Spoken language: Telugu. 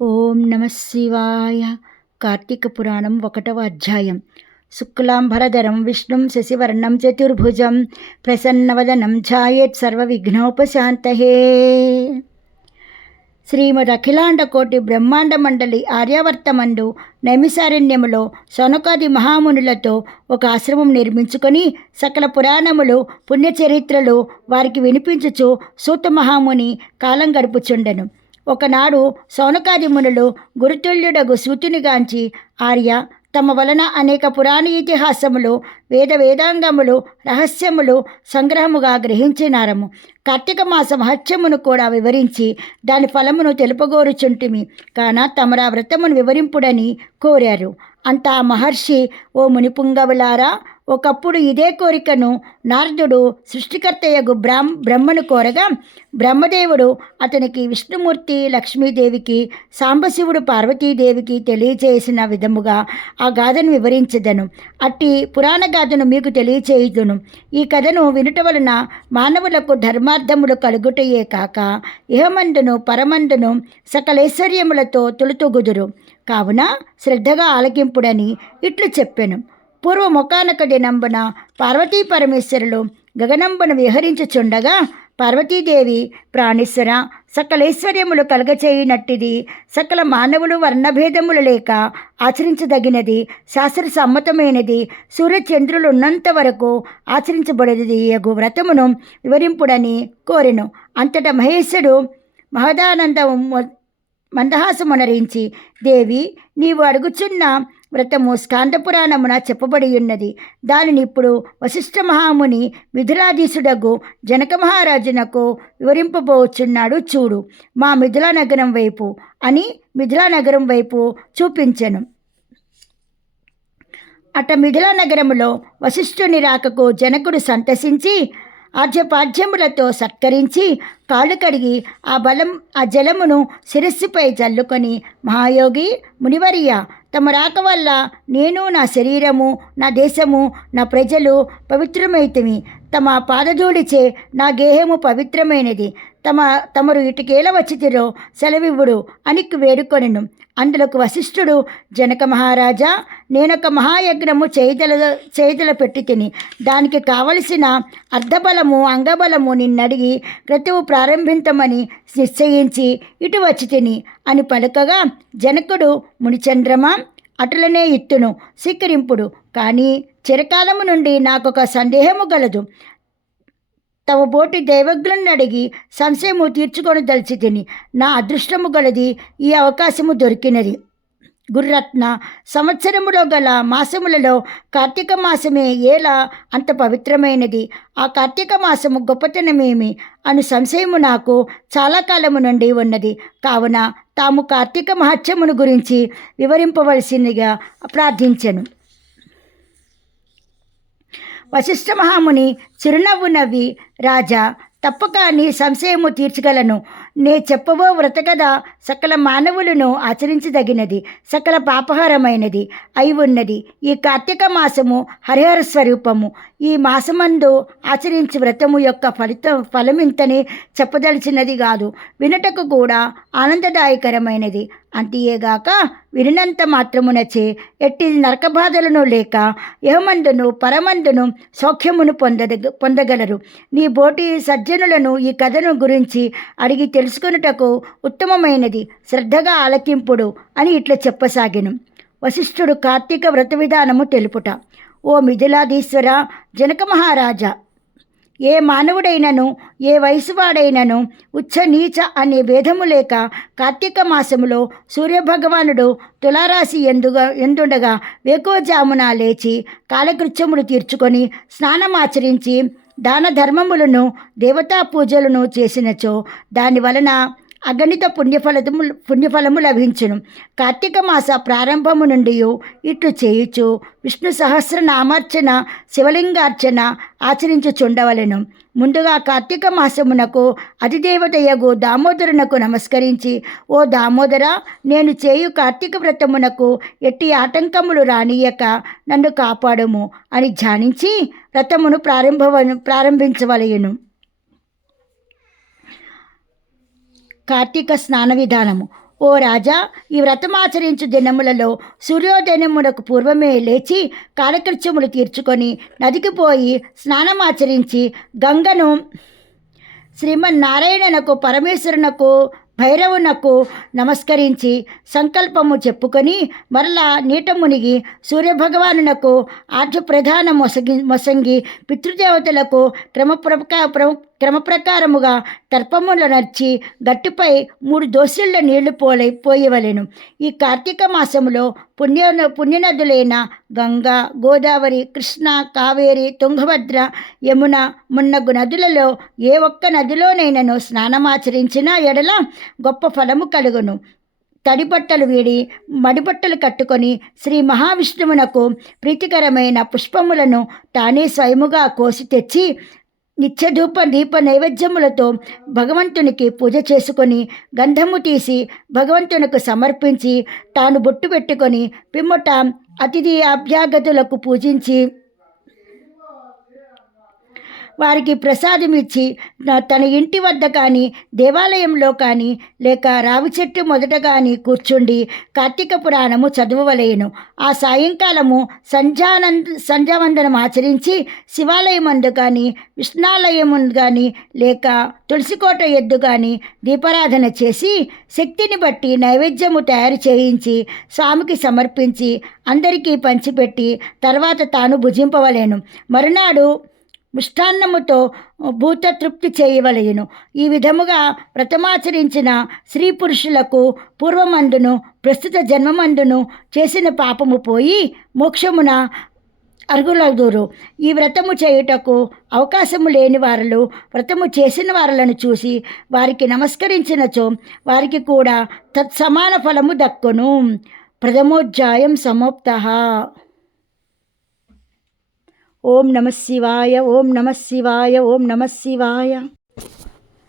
ఓం నమ శివాయ. కార్తీక పురాణం 1వ అధ్యాయం. శుక్లాంబరధరం విష్ణుం శశివర్ణం చతుర్భుజం ప్రసన్నవదనం ఛాయేత్ సర్వవిఘ్నోపశాంతయే. శ్రీమద్ అఖిలాండ కోటి బ్రహ్మాండ మండలి ఆర్యావర్తమందు నైమిసారణ్యములో సౌనకాది మహామునులతో ఒక ఆశ్రమం నిర్మించుకొని సకల పురాణములు పుణ్యచరిత్రలు వారికి వినిపించుచు సూత మహాముని కాలం గడుపుచుండెను. ఒకనాడు సౌనకాది మునులు గురుతుల్యుడగు సూతునిగాంచి, ఆర్య, తమ వలన అనేక పురాణ ఇతిహాసములు వేదాంగములు రహస్యములు సంగ్రహముగా గ్రహించినారము. కార్తీక మాస మహత్యమును కూడా వివరించి దాని ఫలమును తెలుపగోరుచుంటిమి కాన తమరా వ్రతమును వివరింపుడని కోరారు. అంతా మహర్షి, ఓ మునిపుంగవులారా, ఒకప్పుడు ఇదే కోరికను నారదుడు సృష్టికర్తయగు బ్రహ్మను కోరగా, బ్రహ్మదేవుడు అతనికి విష్ణుమూర్తి లక్ష్మీదేవికి సాంబశివుడు పార్వతీదేవికి తెలియచేసిన విధముగా ఆ గాథను వివరించదను. అట్టి పురాణ గాథను మీకు తెలియచేయుదును. ఈ కథను వినుట వలన మానవులకు ధర్మార్థములు కలుగుటయే కాక ఇహమందును పరమందును సకలైశ్వర్యములతో తొలుతుగుదురు. కావున శ్రద్ధగా ఆలకింపుడని ఇట్లు చెప్పెను. పూర్వముఖానక దినంబున పార్వతీ పరమేశ్వరులు గగనంబున విహరించుచుండగా, పార్వతీదేవి, ప్రాణేశ్వర, సకలైశ్వర్యములు కలగచేయునట్టిది, సకల మానవులు వర్ణభేదములు లేక ఆచరించదగినది, శాస్త్ర సమ్మతమైనది, సూర్యచంద్రులు ఉన్నంత వరకు ఆచరించబడేది యగు వ్రతమును వివరింపుడని కోరెను. అంతటా మహేశుడు మందహాసమునరించి, దేవి, నీవు అడుగుచున్న వ్రతము స్కాందపురాణమున చెప్పబడి ఉన్నది. దానిని ఇప్పుడు వశిష్ఠ మహాముని మిథిలాధీశుడగు జనక మహారాజునకు వివరింపబోచున్నాడు, చూడు. మా మిథిలా నగరం వైపు అని మిథిలా నగరం వైపు చూపించెను. అట మిథిలా నగరములో వశిష్ఠుని రాకకు జనకుడు సంతసించి ఆర్ఘ్యపాద్యములతో సత్కరించి కాళ్ళు కడిగి ఆ జలమును శిరస్సుపై జల్లుకొని, మహాయోగి మునివర్య, తమ రాక వల్ల నేను, నా శరీరము, నా దేశము, నా ప్రజలు పవిత్రమైతిమి. తమ పాదధూళిచే నా గేహము పవిత్రమైనది. తమరు ఇటుకేల వచ్చితిరో సెలవివ్వుడు అని వేడుకొనెను. అందులోకి వశిష్ఠుడు, జనక మహారాజా, నేనొక మహాయజ్ఞము చేదల పెట్టి తిని దానికి కావలసిన అర్ధబలము అంగబలము నిన్నడిగి క్రతువు ప్రారంభించమని నిశ్చయించి ఇటు వచ్చి తిని అని పలుకగా, జనకుడు, మునిచంద్రమా, అటులనే ఇత్తును స్వీకరింపుడు. కానీ చిరకాలము నుండి నాకొక సందేహము గలదు. తమ బోటి దైవజ్ఞులను అడిగి సంశయము తీర్చుకొని దలిచి తిని నా అదృష్టము గలది ఈ అవకాశము దొరికినది. గురురత్న, సంవత్సరములో గల మాసములలో కార్తీక మాసమే ఏలా అంత పవిత్రమైనది? ఆ కార్తీక మాసము గొప్పతనమేమి అను సంశయము నాకు చాలా కాలము నుండి ఉన్నది. కావున తాము కార్తీక మహత్యమును గురించి వివరింపవలసిందిగా ప్రార్థించెను. వశిష్ఠ మహాముని చిరునవ్వు నవ్వి, రాజా, తప్పక నీ సంశయము తీర్చగలను. నే చెప్పబో వ్రతకథ సకల మానవులను ఆచరించదగినది, సకల పాపహారమైనది అయి ఉన్నది. ఈ కార్తీక మాసము హరిహర స్వరూపము. ఈ మాసమందు ఆచరించి వ్రతము యొక్క ఫలమింతని చెప్పదలిచినది కాదు, వినుటకు కూడా ఆనందదాయకరమైనది. అంతేగాక వినినంత మాత్రమునచే ఎట్టి నరకబాధలను లేక ఇహమందును పరమందును సౌఖ్యమును పొందగలరు. నీ బోటి సజ్జనులను ఈ కథను గురించి అడిగి తెలుసుకొనుటకు ఉత్తమమైనది. శ్రద్ధగా ఆలకింపుడు అని ఇట్లా చెప్పసాగెను. వశిష్ఠుడు కార్తీక వ్రత విధానము తెలుపుట. ఓ మిథిలాధీశ్వర, జనక మహారాజా, ఏ మానవుడైనను ఏ వయసువాడైనను ఉచ్చ నీచ అనే భేదము లేక కార్తీక మాసములో సూర్యభగవానుడు తులారాశి ఎందుండగా వేకోజామున లేచి కాలకృత్యములు తీర్చుకొని స్నానమాచరించి దాన ధర్మములను దేవతా పూజలను చేసినచో దాని వలన అగణిత పుణ్యఫలము లభించును. కార్తీక మాస ప్రారంభము నుండి ఇట్లు చేయుచు విష్ణు సహస్రనామార్చన శివలింగార్చన ఆచరించుచుండవలెను. ముందుగా కార్తీక మాసమునకు అధిదేవతయగు దామోదరునకు నమస్కరించి, ఓ దామోదర, నేను చేయు కార్తీక వ్రతమునకు ఎట్టి ఆటంకములు రానియక నన్ను కాపాడుము అని ధ్యానించి వ్రతమును ప్రారంభించవలెను. కార్తీక స్నాన విధానము. ఓ రాజా, ఈ వ్రతమాచరించు దినములలో సూర్యోదయమునకు పూర్వమే లేచి కాలకృత్యములు తీర్చుకొని నదికి పోయి స్నానమాచరించి గంగను శ్రీమన్నారాయణనకు పరమేశ్వరునకు భైరవునకు నమస్కరించి సంకల్పము చెప్పుకొని మరలా నీట మునిగి సూర్యభగవానునకు ఆర్ఘ్యప్రదాన మొసంగి పితృదేవతలకు క్రమప్రకారముగా తర్పములు నర్చి గట్టిపై 3 దోసిళ్ల నీళ్లు పోయవలెను. ఈ కార్తీక మాసములో పుణ్యనదులైన గంగా, గోదావరి, కృష్ణ, కావేరి, తుంగభద్ర, యమున మున్నగు నదులలో ఏ ఒక్క నదిలోనైనను స్నానమాచరించిన ఎడల గొప్ప ఫలము కలుగును. తడిబట్టలు వీడి మడిబట్టలు కట్టుకొని శ్రీ మహావిష్ణువునకు ప్రీతికరమైన పుష్పములను తానే స్వయముగా కోసి తెచ్చి నిత్యధూప దీప నైవేద్యములతో భగవంతునికి పూజ చేసుకొని గంధము తీసి భగవంతునికి సమర్పించి తాను బొట్టు పెట్టుకొని పిమ్మట అతిథి అభ్యాగతులకు పూజించి వారికి ప్రసాదం ఇచ్చి తన ఇంటి వద్ద కానీ దేవాలయంలో కానీ లేక రావి చెట్టు మొదట కానీ కూర్చుండి కార్తీక పురాణము చదువవలేను. ఆ సాయంకాలము సంధ్యావందనం ఆచరించి శివాలయమందు కానీ విష్ణాలయము కానీ లేక తులసికోట ఎద్దు కానీ దీపారాధన చేసి శక్తిని బట్టి నైవేద్యము తయారు చేయించి స్వామికి సమర్పించి అందరికీ పంచిపెట్టి తర్వాత తాను భుజింపవలేను. మరునాడు మిష్టాన్నముతో భూతతృప్తి చేయవలెను. ఈ విధముగా వ్రతమాచరించిన స్త్రీ పురుషులకు పూర్వమందును ప్రస్తుత జన్మమందును చేసిన పాపము పోయి మోక్షమున అర్హులగుదురు. ఈ వ్రతము చేయుటకు అవకాశము లేని వారలు వ్రతము చేసిన వారలను చూసి వారికి నమస్కరించినచో వారికి కూడా తత్సమాన ఫలము దక్కును. ప్రథమోధ్యాయం సమాప్తః. ఓం నమః శివాయ, ఓం నమః శివాయ, ఓం నమః శివాయ.